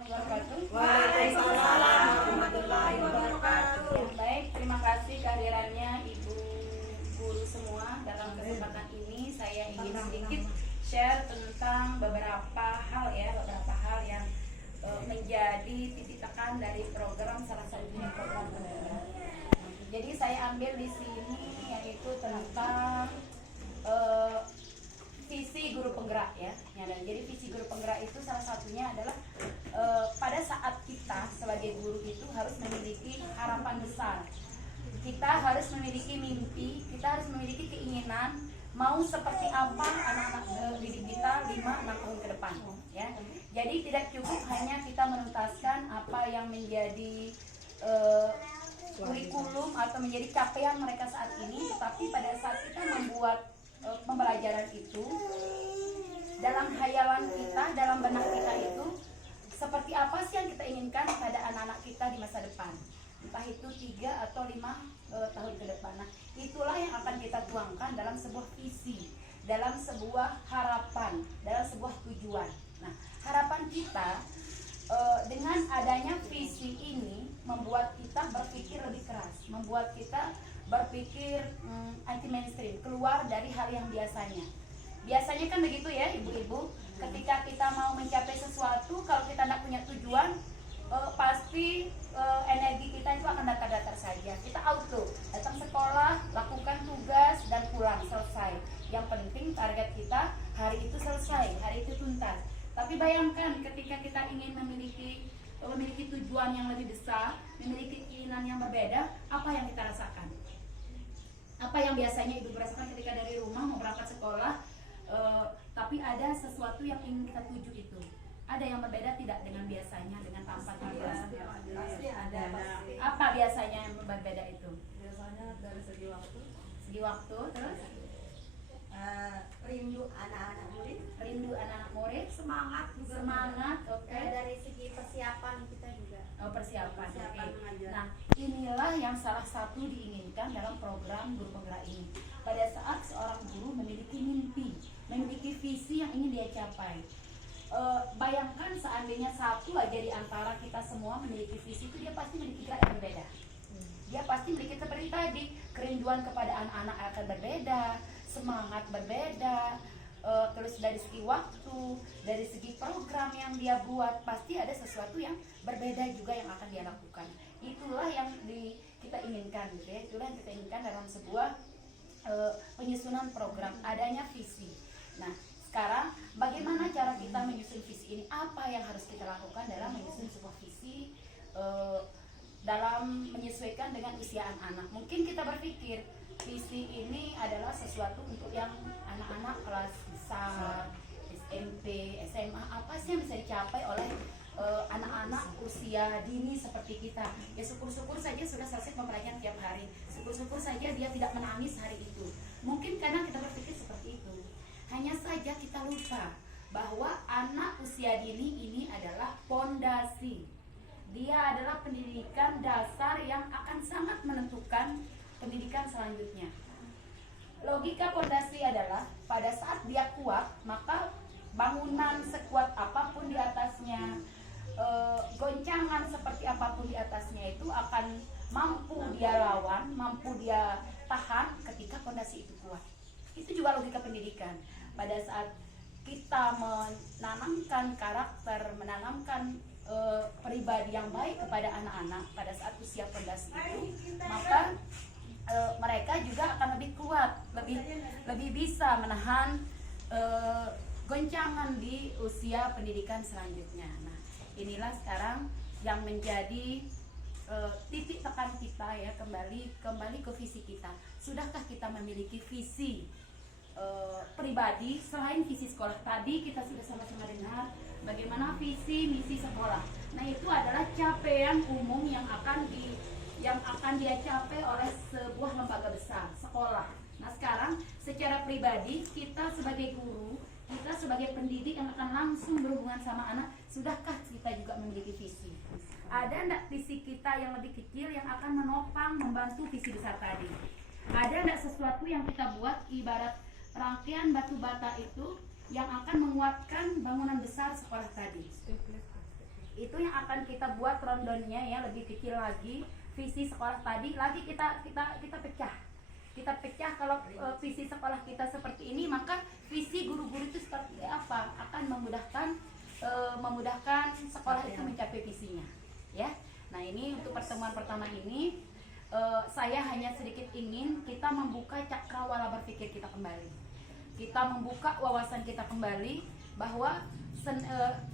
Waalaikumsalam warahmatullahi wabarakatuh. Baik, terima kasih kehadirannya Ibu guru semua. Dalam kesempatan ini saya ingin sedikit share tentang beberapa hal yang menjadi titik tekan dari program, salah satunya program pendidikan. Jadi saya ambil di sini yaitu tentang visi guru penggerak ya. Jadi visi guru penggerak itu salah satunya adalah pada saat kita sebagai guru itu harus memiliki harapan besar. Kita harus memiliki mimpi, kita harus memiliki keinginan mau seperti apa anak-anak didik kita 5-6 tahun ke depan ya. Jadi tidak cukup hanya kita menuntaskan apa yang menjadi kurikulum atau menjadi capaian mereka saat ini, tetapi pada saat kita membuat pembelajaran itu dalam hayalan kita, dalam benak kita itu seperti apa sih yang kita inginkan pada anak-anak kita di masa depan, entah itu 3 atau 5 tahun ke depan. Nah, itulah yang akan kita tuangkan dalam sebuah visi, dalam sebuah harapan, dalam sebuah tujuan. Nah, harapan kita dengan adanya visi ini membuat kita berpikir lebih keras, membuat kita berpikir anti mainstream, keluar dari hal yang biasanya. Biasanya kan begitu ya ibu-ibu, ketika kita mau mencapai sesuatu, kalau kita tidak punya tujuan, pasti energi kita itu akan datar-datar saja. Kita auto, datang sekolah, lakukan tugas, dan pulang, selesai. Yang penting target kita hari itu selesai, hari itu tuntas. Tapi bayangkan ketika kita ingin memiliki tujuan yang lebih besar, memiliki keinginan yang berbeda, apa yang kita rasakan? Apa yang biasanya ibu rasakan ketika dari rumah mau berangkat sekolah, tapi ada sesuatu yang ingin kita tuju itu? Ada yang berbeda tidak dengan biasanya, dengan tampak kita? Pasti ada. Apa biasanya yang berbeda itu? Biasanya dari segi waktu. Segi waktu, terus? Rindu anak-anak murid. Rindu anak-anak murid. Semangat juga. Semangat, oke. Dari segi persiapan kita juga. Persiapan, oke. mengajar. Nah, inilah yang salah satu diinginkan dalam program guru penggerak ini. Pada saat seorang guru memiliki mimpi, memiliki visi yang ingin dia capai, bayangkan seandainya satu aja di antara kita semua memiliki visi itu, dia pasti memiliki gerak yang berbeda. Dia pasti memiliki seperti tadi, kerinduan kepada anak-anak akan berbeda, semangat berbeda, terus dari segi waktu, dari segi program yang dia buat, pasti ada sesuatu yang berbeda juga yang akan dia lakukan. Itulah yang kita inginkan gitu ya. Itulah yang kita inginkan dalam sebuah penyusunan program, adanya visi. Nah, sekarang bagaimana cara kita menyusun visi ini? Apa yang harus kita lakukan dalam menyusun sebuah visi, dalam menyesuaikan dengan usia anak-anak? Mungkin kita berpikir visi ini adalah sesuatu untuk yang anak-anak kelas besar, SMP, SMA. Apa sih yang bisa dicapai oleh anak-anak usia dini seperti kita? Ya syukur-syukur saja sudah selesai pembelajaran tiap hari, syukur-syukur saja dia tidak menangis hari itu. Mungkin kadang kita berpikir seperti itu. Hanya saja kita lupa bahwa anak usia dini ini adalah pondasi. Dia adalah pendidikan dasar yang akan sangat menentukan pendidikan selanjutnya. Logika pondasi adalah pada saat dia kuat, maka bangunan sekuat apapun di atasnya, goncangan seperti apapun di atasnya itu akan mampu dia lawan, mampu dia tahan ketika pondasi itu kuat. Itu juga logika pendidikan. Pada saat kita menanamkan karakter, menanamkan pribadi yang baik kepada anak-anak pada saat usia pondasi itu, maka mereka juga akan lebih kuat, lebih bisa menahan goncangan di usia pendidikan selanjutnya. Nah, inilah sekarang yang menjadi titik tekan kita ya, kembali ke visi kita. Sudahkah kita memiliki visi pribadi selain visi sekolah? Tadi kita sudah sama-sama dengar bagaimana visi misi sekolah. Nah, itu adalah capaian umum yang akan dia capai oleh sebuah lembaga besar, sekolah. Nah, sekarang secara pribadi kita sebagai guru, kita sebagai pendidik yang akan langsung berhubungan sama anak, sudahkah kita juga memiliki visi? Ada enggak visi kita yang lebih kecil yang akan menopang, membantu visi besar tadi? Ada enggak sesuatu yang kita buat ibarat rangkaian batu bata itu yang akan menguatkan bangunan besar sekolah tadi? itu yang akan kita buat rundownnya ya, lebih kecil lagi. Visi sekolah tadi lagi kita pecah kalau visi sekolah kita seperti ini, maka visi guru-guru itu seperti apa, akan memudahkan sekolah itu mencapai visinya ya. Nah ini untuk pertemuan pertama ini saya hanya sedikit ingin kita membuka cakrawala berpikir kita kembali, kita membuka wawasan kita kembali bahwa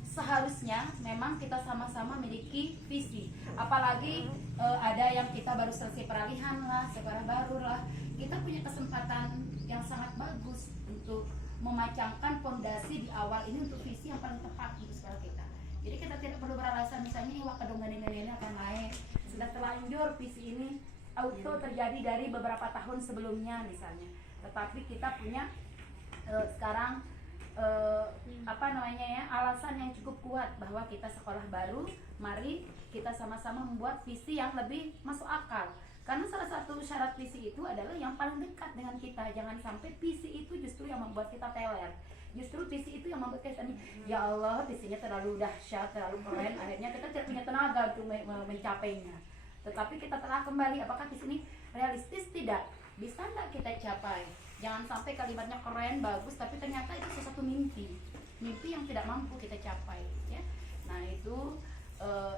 seharusnya memang kita sama-sama memiliki visi. Apalagi ada yang kita baru selesai peralihan lah, sekolah baru lah, kita punya kesempatan yang sangat bagus untuk memacangkan fondasi di awal ini untuk visi yang paling tepat untuk sekolah kita. Jadi kita tidak perlu beralasan misalnya wah kedongan ini akan naik, sudah terlanjur visi ini auto terjadi dari beberapa tahun sebelumnya misalnya. Tetapi kita punya sekarang alasan yang cukup kuat bahwa kita sekolah baru, mari kita sama-sama membuat visi yang lebih masuk akal. Karena salah satu syarat visi itu adalah yang paling dekat dengan kita. Jangan sampai visi itu justru yang membuat kita teler. Justru visi itu yang membuat kita ya Allah, visinya terlalu dahsyat, terlalu keren, akhirnya kita tidak punya tenaga untuk mencapainya. Tetapi kita telah kembali, apakah visi ini realistis tidak? Bisa nggak kita capai? Jangan sampai kalimatnya keren, bagus, tapi ternyata itu sesuatu mimpi yang tidak mampu kita capai ya. Nah itu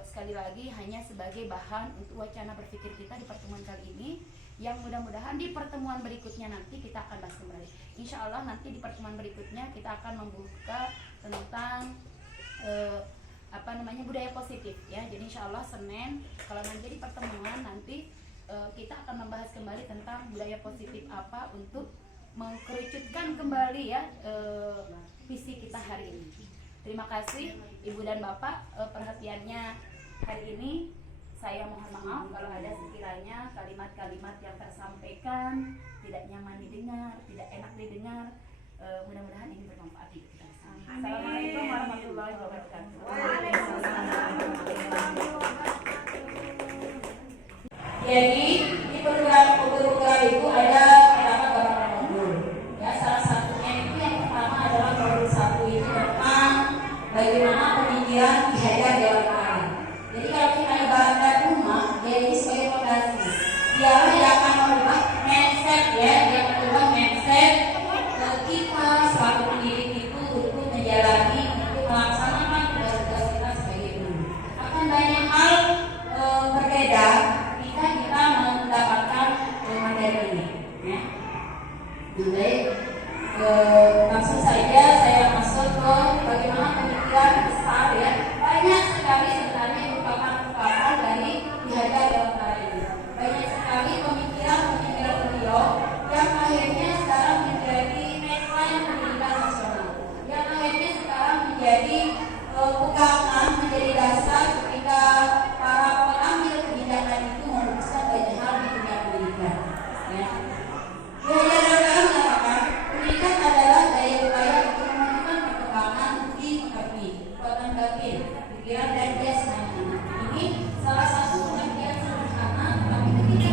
sekali lagi hanya sebagai bahan untuk wacana berpikir kita di pertemuan kali ini, yang mudah-mudahan di pertemuan berikutnya nanti kita akan bahas kembali. Insya Allah nanti di pertemuan berikutnya kita akan membuka tentang budaya positif ya. Jadi insya Allah Senin kalau nanti di pertemuan nanti kita akan membahas kembali tentang budaya positif apa untuk mengkerucutkan kembali ya visi kita hari ini. Terima kasih Ibu dan Bapak perhatiannya hari ini. Saya mohon maaf kalau ada sekiranya kalimat-kalimat yang tersampaikan tidak nyaman didengar, tidak enak didengar. Mudah-mudahan ini bermanfaat bagi kita. Assalamualaikum warahmatullahi wabarakatuh. Jadi di program itu ada beberapa modul. Ya, salah satunya itu yang pertama adalah modul 1 itu tentang bagaimana pemikiran dihajar dalam alam. Jadi kalau kita ibaratkan rumah, dia ini sebagai fondasi. Dialah yang akan merubah mindset ya, yang merubah mindset kita selaku pendidik itu untuk menjalani, untuk melaksanakan tugas-tugas kita sebagai guru. Akan banyak hal berbeda ketika kita mendapatkan materi ini. Ya. Baik, langsung saja saya masuk ke bagaimana pemikiran besar ya. Banyak sekali sebenarnya ungkapan-ungkapan dari dihajar dalam hal ini. Banyak sekali pemikiran beliau yang akhirnya sekarang menjadi baseline pendidikan nasional. Yang akhirnya sekarang menjadi pegangan, menjadi dasar ketika para pengambil kebijakan itu memutuskan banyak hal di dunia pendidikan. Ya. Dihajar mengatakan pendidikan adalah daya upaya untuk memajukan perkembangan budi pekerti, kekuatan batin, pikiran dan jasmani. Ini salah satu pengertian sederhana, tapi ketika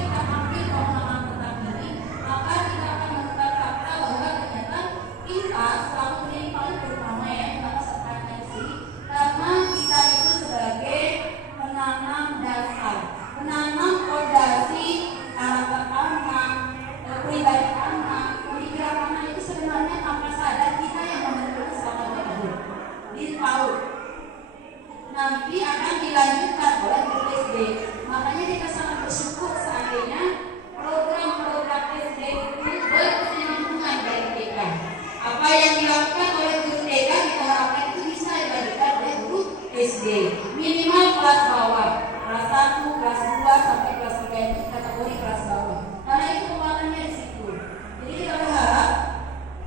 kita ambil pemahaman tentang ini, maka kita akan menemukan fakta bahwa ternyata kita selalu menjadi paling terutama ya dalam sertanya sih, karena kita itu sebagai penanam dasar, penanam fondasi karakter anak, pribadi anak, pemikiran anak itu sebenarnya tanpa sadar kita yang membentuk selama hidup di PAUD. Nanti akan dilanjutkan oleh guru SD. Makanya kita sangat bersyukur seandainya program-program SD itu berkesinambungan dari TK. Apa yang dilakukan oleh guru TK kita harapkan itu bisa dilanjutkan oleh guru SD. Minimal kelas bawah, kelas 1, kelas 2 sampai kelas 3 itu kategori kelas bawah. Karena itu kekuatannya di situ. Jadi kita berharap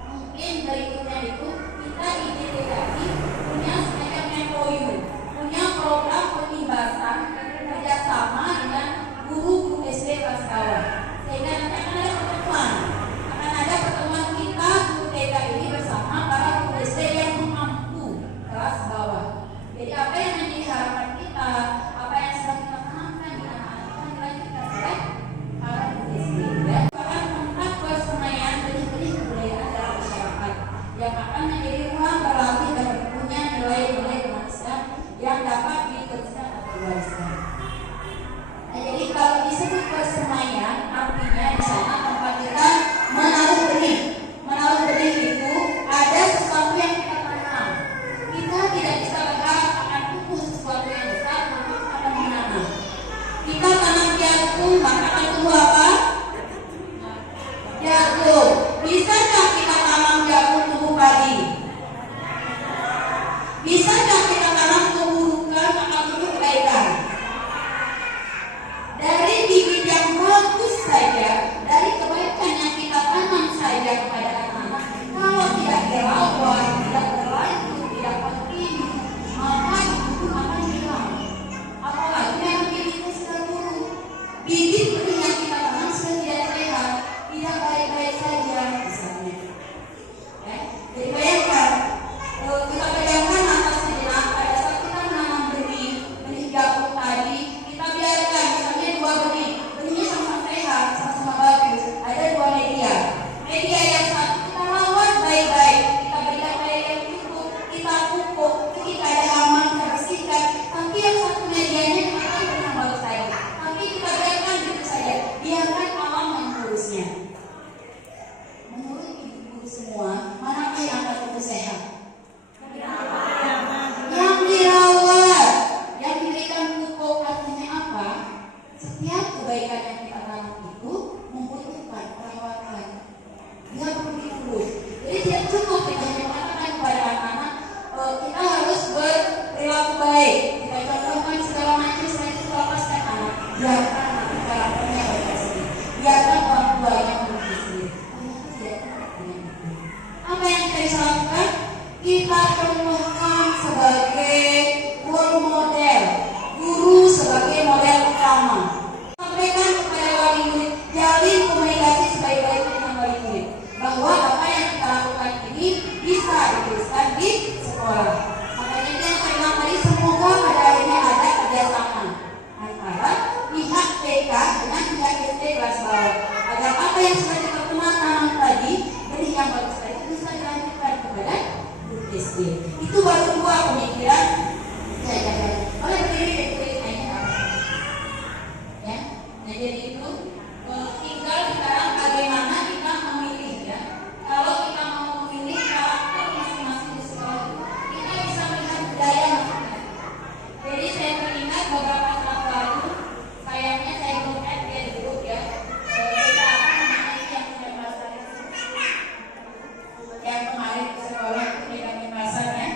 mungkin berikutnya itu kita di DKI punya semacam MOU, punya program penimbasan kerjasama dengan guru-guru SD kelas bawah. Sehingga nanti akan ada pertemuan kita guru TK ini bersama para guru SD yang mampu kelas bawah. Jadi apa yang menjadi harapan kita, apa yang sedang kita tanamkan di anak-anak kita dilanjutkan oleh para guru SD. Dan akan tempat persemaian benih-benih kebudayaan dalam masyarakat yang akan menjadi ruang berlatih dan punya nilai-nilai yang dapat diteruskan atau diwariskan. Nah, jadi kalau disebut persemaian, artinya di sana tempat kita menaruh benih. Menaruh benih itu ada sesuatu yang kita tanam. Kita tidak bisa berharap akan tumbuh sesuatu yang besar, maka kita akan menanam. Kita tanam jagung, maka akan tumbuh apa? Jagung. Bisakah kita tanam jagung tumbuh padi? Bisakah kita tanam keburukan akan tumbuh kebaikan? Dari bibit yang bagus saja, dari kebaikan yang kita tanam saja kepada anak-anak, kalau tidak dirawat, tidak berlanjut, tidak penting, maka itu akan hilang. Apalagi yang bibitnya sudah buruk, bibit benih yang kita tanam sudah tidak sehat, tidak baik-baik saja misalnya. Ya, jadi bayangkan, kita bayangkan atas sejenak pada saat kita menanam benih jagung tadi, kita biarkan misalnya dua benihnya sama-sama sehat, sama-sama bagus, ada dua media yang satu kita rawat baik-baik, kita berikan air yang cukup, kita pupuk, kita ada hama, kita bersihkan, tapi yang satu medianya kita pernah bagus tadi, tapi kita biarkan gitu saja, biarkan alam mengurusnya. Menurut ibu-ibu semua, manakah yang akan tumbuh sehat? Yang dirawat, yang diberikan pupuk. Artinya apa? Setiap kebaikan yang kita tanam itu membutuhkan perawatan. Dia perlu diurus. Jadi tidak cukup kita mengatakan kepada anak-anak kita harus berperilaku baik. Kita contohkan segala macam selain itu lepaskan anak. Biarkan anak karakternya baik sendiri. Biarkan orang tuanya berusaha sendiri. Apa yang kita bisa lakukan? Kita contohkan sebagai role model, guru sebagai model utama. Sampaikan kepada wali murid, jalin komunikasi sebaik-baiknya dengan wali murid, bahwa apa yang kita lakukan ini bisa diteruskan di sekolah. Makanya itu yang saya bilang tadi, semoga pada akhirnya ada kerjasama antara pihak TK dengan pihak SD kelas bawah, agar apa yang sudah kita tanam tadi, benih yang bagus tadi bisa dilanjutkan kepada guru SD. Itu baru dua pemikiran saya jaga. Oleh berdiri tulisannya apa? Ya, nah jadi itu tinggal sekarang bagaimana kita memilih ya. Kalau kita mau memilih karakter masing-masing di sekolah, kita bisa melihat budaya masing-masing. Jadi saya teringat beberapa saat lalu, kayaknya saya belum add dia di grup ya. Kita akan mengenai yang punya pasar yang kemarin ke sekolah itu tidak punya pasar ya.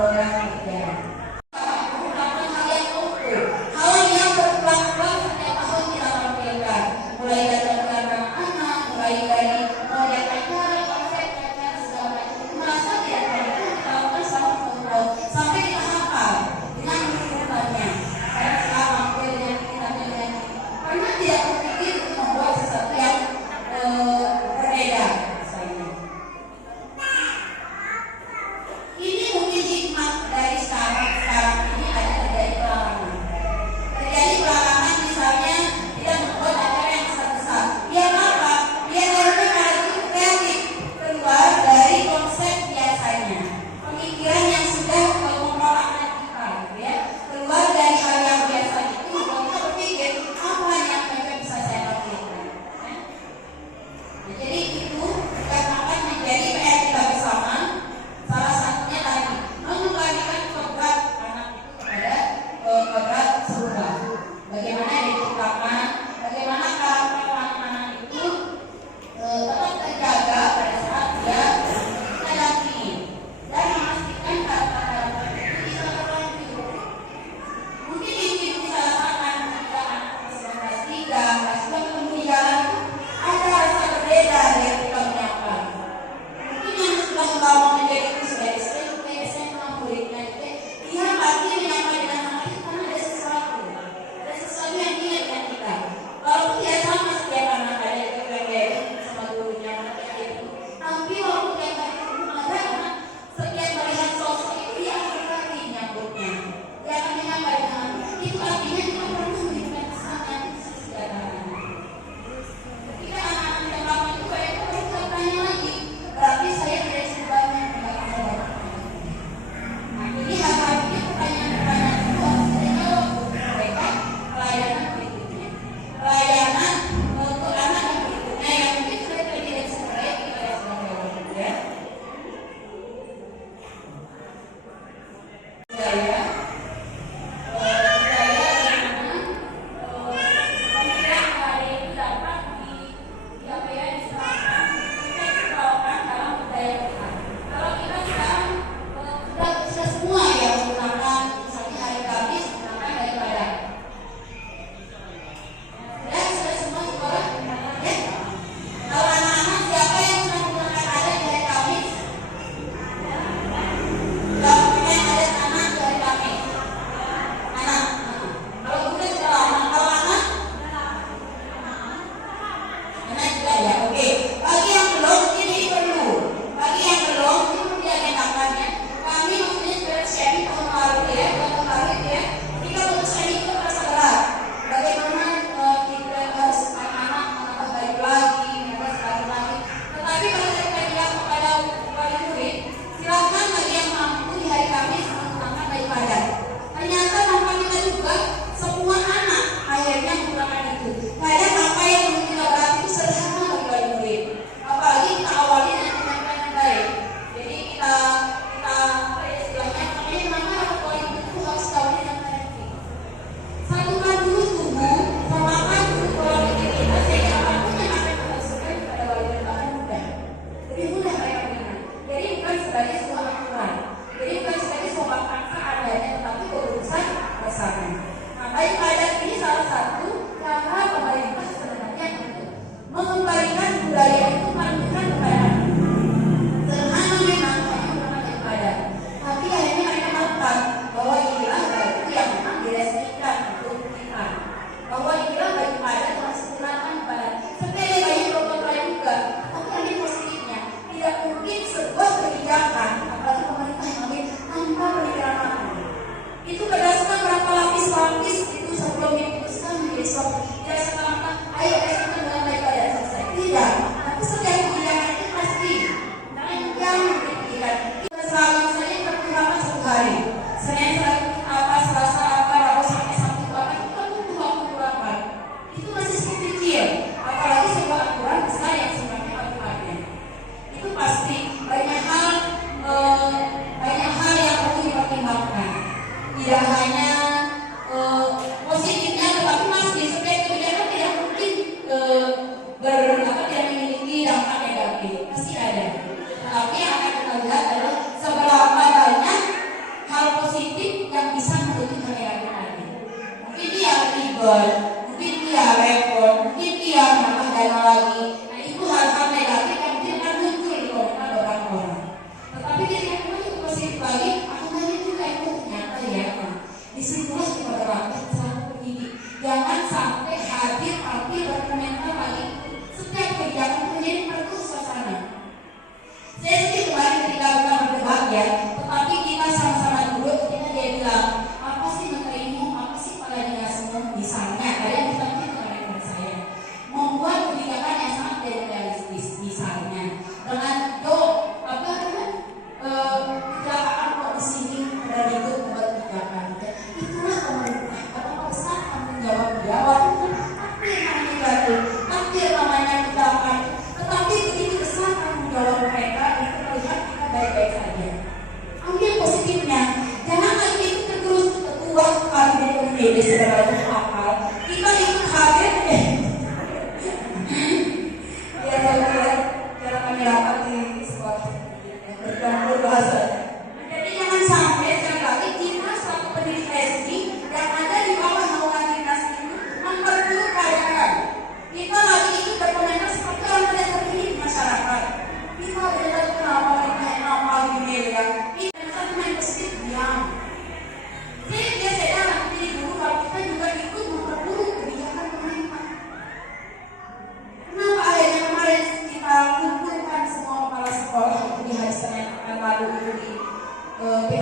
program kerja. Hal yang berulang-ulang setiap tahun kita tampilkan, mulai dari anak-anak, mulai dari proyek acara, konsep, acara segala macam. Merasa tidak tadi kita lakukan selama tahun sampai kita hafal dengan mengurutannya. Saya setelah mampir dengan kita pernah tidak berpikir untuk membuat sesuatu yang berbeda. Ini mungkin hikmah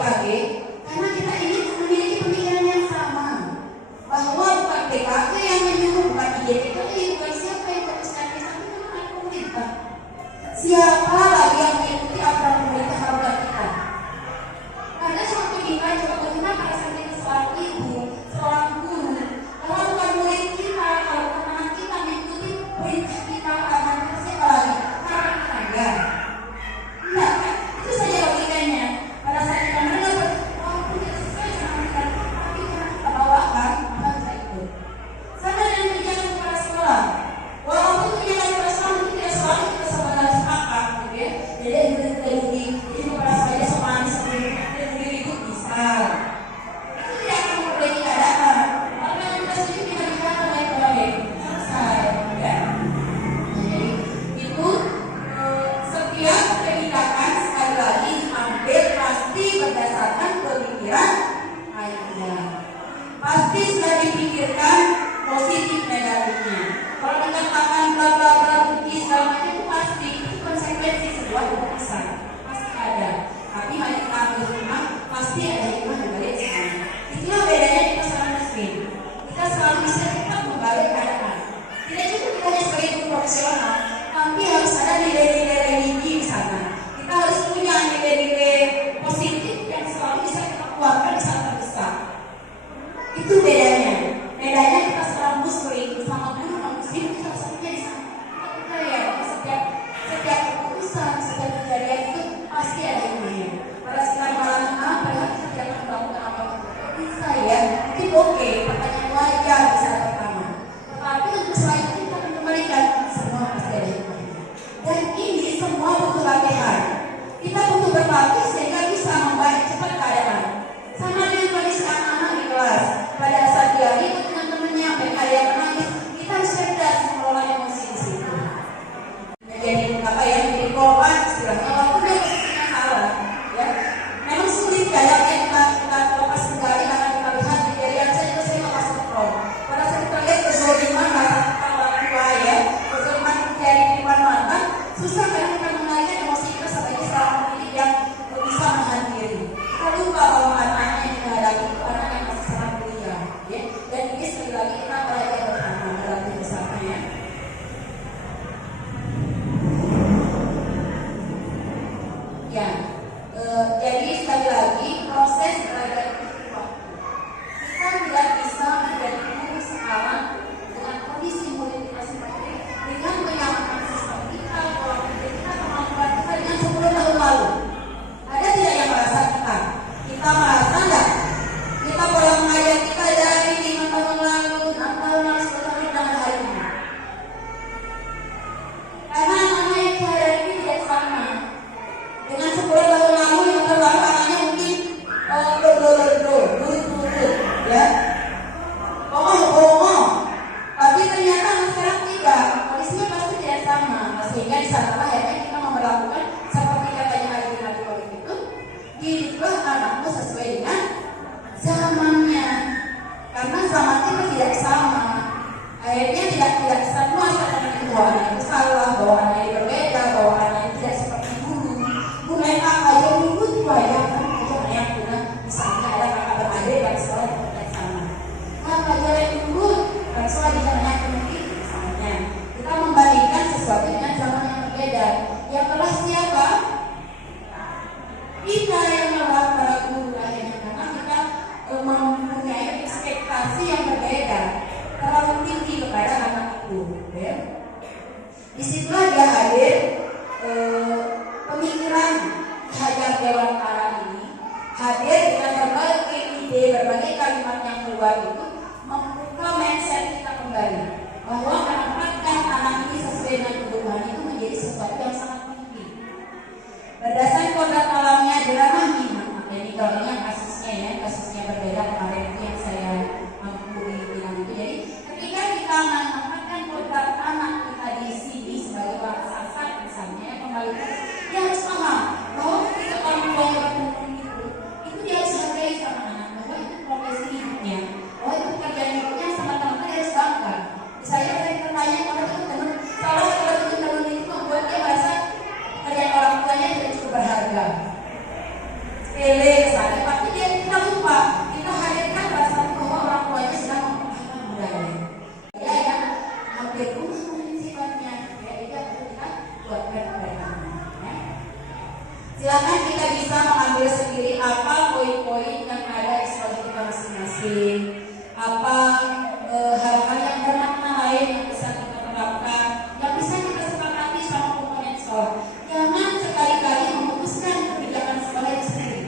PKB karena kita ini memiliki pemikiran yang sama bahwa bukan PKB yang menyuruh, bukan IGTKI, bukan siapa yang memutuskan kita, tapi memang pemerintah. Siapa lagi yang mengikuti aturan pemerintah kalau bukan kita? Karena suatu kita juga bagaimana pada saat kita seorang ibu, seorang guru, kalau bukan murid kita, kalau bukan anak kita mengikuti perintah kita, akan siapa lagi? Karena tenaga. Enggak kan? Itu saja logikanya. Pada saat kita mendengar, walaupun tidak sesuai sama kita, tapi karena kita bawakan, maka bisa ikut. Sama dengan kebijakan kepala sekolah. Walaupun kebijakan kepala sekolah mungkin tidak selalu kita sama sepakat, gitu ya. Jadi murid-murid ini kepala sekolah sekolah sebelum ribut bisa. Itu tidak akan memperbaiki keadaan. Apa yang kita setuju kita bicara baik-baik, selesai, ya. Jadi itu setiap kebijakan sekali lagi hampir pasti berdasarkan pemikiran Aida. Pasti sudah dipikirkan positif negatifnya. Kalau dikatakan bla bla bla begini segala macam itu pasti itu konsekuensi sebuah keputusan pasti ada. Tapi mari kita ambil hikmah, pasti ada hikmah di balik semuanya. Itulah bedanya kita seorang muslim. Kita selalu bisa tetap membalik keadaan. Tidak cukup kita hanya sebagai guru profesional, tapi harus ada nilai-nilai religi di sana. Kita harus punya nilai-nilai positif yang selalu bisa kita keluarkan di saat terdesak. Itu bedanya. Bedanya kita seorang muslim sama guru non muslim itu salah satunya di sana. Kita percaya bahwa setiap keputusan, setiap kejadian itu pasti ada hikmahnya. Pada sekitar malam padahal kita tidak melakukan apa-apa. Bisa ya, mungkin oke, pertanyaan wajar di saat pertama. Tetapi untuk selanjutnya kita akan kembalikan semua pasti ada hikmahnya. Dan ini semua butuh latihan. Kita butuh berlatih sehingga bisa membaik cepat keadaan. Sama dengan kondisi anak-anak di kelas. Pada saat dia ribut dengan temannya, mereka ada yang menangis, kita harus cerdas mengelola emosi di situ. Menjadi apa ya, menjadi korban istilahnya, walaupun dia posisinya salah, ya. Memang sulit kayaknya kita lepas kendali karena kita lihat kejadian saya lepas kontrol. Pada saat kita lihat kezaliman orang tua ya, kezaliman terjadi di mana-mana, susah karena kita mengalihkan emosi kita sebagai seorang pendidik yang bisa menahan diri. Kita lupa bahwa anak-anak yang menghadapi itu anak yang masih sangat belia, ya. Dan ini sekali lagi kita belajar bersama, berlatih bersama ya. Ya, jadi sekali lagi proses belajar itu waktu. Kita tidak bisa menjadi guru sekarang dengan kondisi murid kita seperti ini, dengan menyamakan sistem kita, pola pikir kita, kemampuan kita dengan 10 tahun lalu. Ada tidak yang merasa kita merasa enggak? Kita pola mengajar kita dari 5 tahun lalu, 6 tahun lalu, 10 tahun lalu, dan hari ini. Karena anak-anak yang kita hadapi ini tidak sama. Dengan 10 tahun lalu, yang terlalu anaknya mungkin nurut, ya. Bohong. Tapi ternyata anak sekarang tidak. Kondisinya pasti tidak sama. Sehingga di sanalah akhirnya kita memperlakukan seperti katanya Aida di politik itu. Didiklah anakmu sesuai dengan zamannya. Karena zaman kita tidak sama. Akhirnya tidak semua seperti itu. Bahwa anak itu salah, bahwa anak itu berbeda, bahwa anak itu tidak seperti dulu. Mulai kakak yang ribut banyak kan aja yang misalnya ada kakak beradik dan sekolah yang sama. Kakak yang ribut dan sekolah di sana mungkin misalnya kita membandingkan sesuatu dengan zaman yang berbeda. Yang telah siapa? Kita yang telah para guru akhirnya karena kita mempunyai ekspektasi yang berbeda terlalu tinggi kepada anak itu. Ya. Disitulah dia hadir pemikiran Hajar Dewantara ini hadir dengan berbagai ide, berbagai kalimat yang keluar itu membuka mindset kita kembali bahwa menempatkan anak ini sesuai dengan kebutuhan itu menjadi sesuatu yang sangat penting. Berdasarkan kodrat alamnya adalah jadi kalau ini kasusnya berbeda kemarin itu yang saya mampu bilang itu. Jadi ketika kita menempatkan kodrat anak kita di sini sebagai bangsa asal misalnya kembali dia harus paham bahwa ketika orang tuanya bertemu itu dia harus hargai sama anak bahwa itu profesi hidupnya, bahwa itu pekerjaan hidupnya sama teman-teman dia harus bangga. Saya tanya kepada teman-teman, kalau teman-teman itu membuat dia merasa pekerjaan orang tuanya tidak cukup berharga. apa hal-hal yang bermakna lain yang bisa kita terapkan, yang bisa kita sepakati sama komponen sekolah. Jangan sekali-kali memutuskan kebijakan sekolah itu sendiri.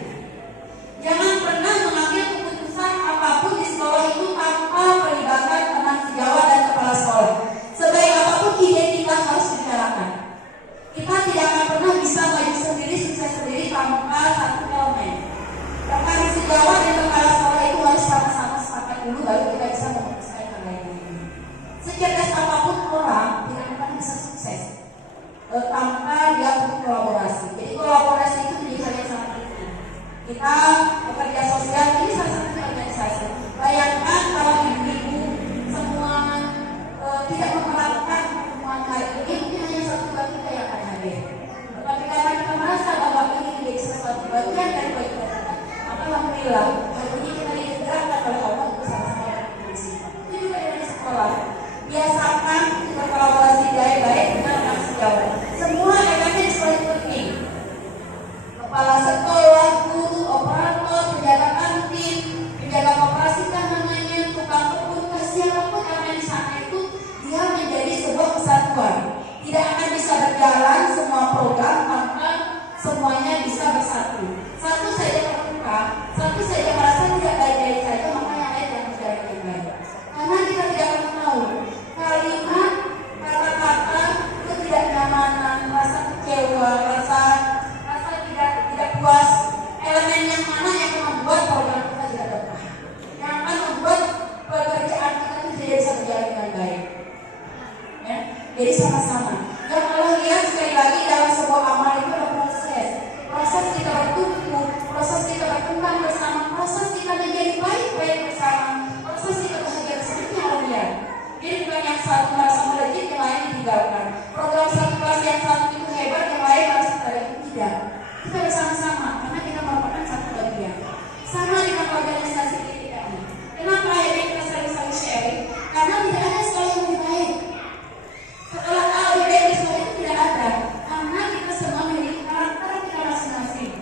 Jangan pernah mengambil keputusan apapun di sekolah itu tanpa pelibatan teman sejawat dan kepala sekolah. Sebaik apapun ide kita harus dibicarakan. Kita tidak akan pernah bisa maju sendiri, sukses sendiri tanpa satu elemen. Teman sejawat dan kepala sekolah itu harus sama-sama sepakat dulu, baru kita bisa memutuskan hal lain. Secerdas apapun orang tidak akan bisa sukses tanpa dia berkolaborasi. Jadi kolaborasi itu menjadi hal yang sangat penting. Kita pekerja sosial ini salah satu organisasi. Bayangkan kalau ibu-ibu semua tidak menerapkan pertemuan hari ini, mungkin hanya satu kali kita yang akan hadir. Tetapi karena kita merasa bahwa ini menjadi sesuatu bagian dari kehidupan kita, maka alhamdulillah hari ini kita digerakkan oleh Allah untuk sama-sama berfungsi. Itu juga dari sekolah. Biasakan berkolaborasi baik-baik dengan teman sejawat. Semua elemen di sekolah itu penting. Kepala sekolah, guru, operator, penjaga kantin, penjaga koperasi namanya, tukang kebun, siapapun elemen di sana itu dia menjadi sebuah kesatuan. Tidak akan bisa berjalan semua program tanpa semuanya bisa bersatu. Satu saja terluka, satu saja merasa tidak baik-baik saja, maka yang lain yang berjalan dengan baik. Karena kita tidak akan tahu kalimat, kata-kata, ketidaknyamanan, rasa kecewa, rasa tidak puas, elemen yang mana yang akan membuat program kita tidak berkah, yang akan membuat pekerjaan kita itu tidak bisa berjalan dengan baik. Ya, jadi sama-sama. Yang Allah lihat sekali lagi dalam sebuah amal itu ada proses kita bertumbuh, proses kita berkembang bersama, proses kita menjadi baik-baik bersama, proses kita bahagia bersama, itu yang Allah lihat. Jadi bukan yang satu merasa melejit, yang lain ditinggalkan. Program satu kelas yang satu itu hebat, yang lain harus kita lihat. Tidak. Kita bersama-sama karena kita merupakan satu bagian. Sama dengan organisasi kita ini. Kenapa akhirnya kita saling sharing? Karena tidak ada sekolah yang lebih baik. Setelah A, B, B di sekolah itu tidak ada. Karena kita semua memiliki karakter kita masing-masing.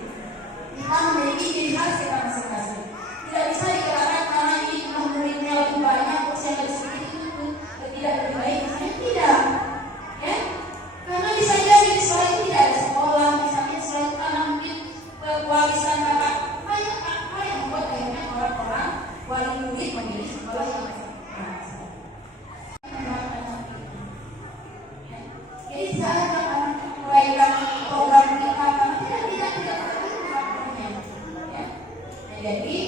Kita memiliki ciri khas kita masing-masing. Tidak bisa dikatakan karena ini muridnya lebih banyak, kursi yang lebih sedikit itu tidak lebih baik. Tidak. Ya? Karena bisa jadi di sekolah itu tidak ada sekolah, misalnya sekolah itu karena mungkin kewarisan kakak banyak apa yang membuat akhirnya orang-orang wali murid memilih sekolah yang jadi saya akan mulaikan program kita karena tidak ya. Jadi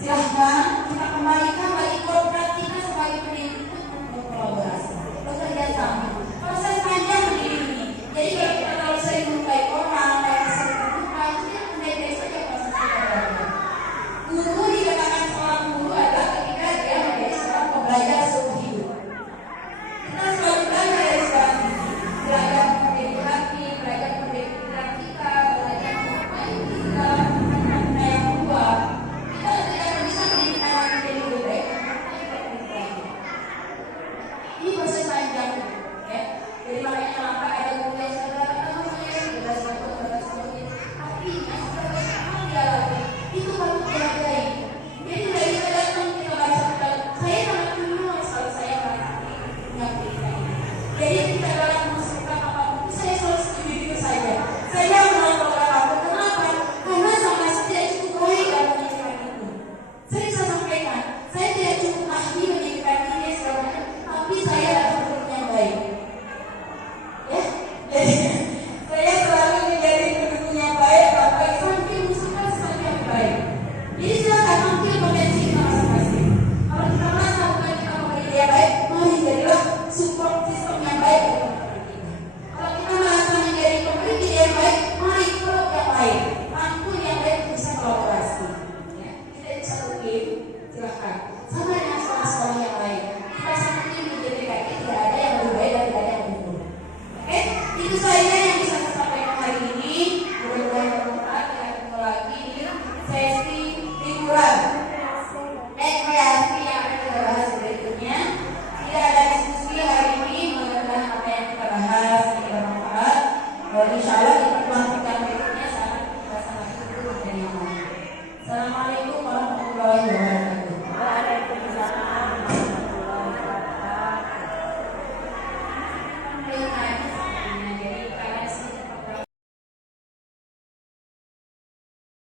silahkan kita kembalikan bagi program kita sebagai pendidik untuk berkolaborasi, bekerja sama. Proses panjang begini. Jadi kalau kita